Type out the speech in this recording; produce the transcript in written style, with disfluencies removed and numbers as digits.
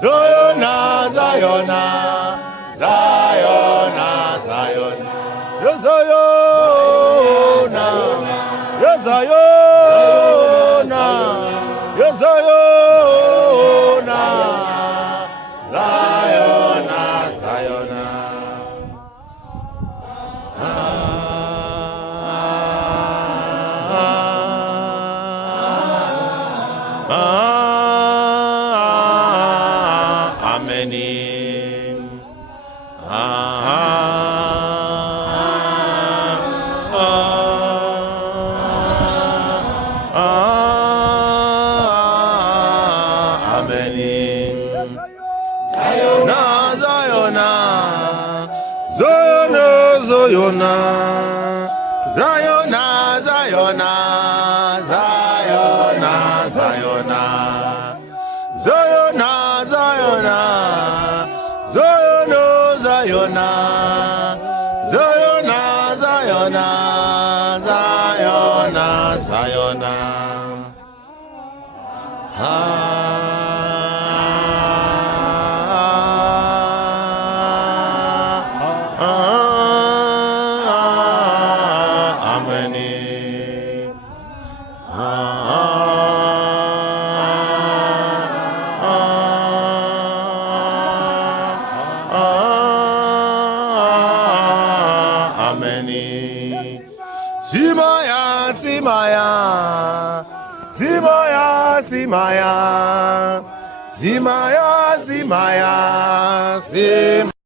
Zayona, Zayona, Zayona, Zayona, yo Zayona, yo Zayona, yo Zayona, Zayona, Zayona. Zayona, Zayona, Zayona, Zayona, Zayona, Zayona, Zayona, Zayona, Zayona, Zayona, Zayona, Zayona, Zayona. Simaya, Simaya, Simaya, Simaya, Simaya, Simaya, Simaya.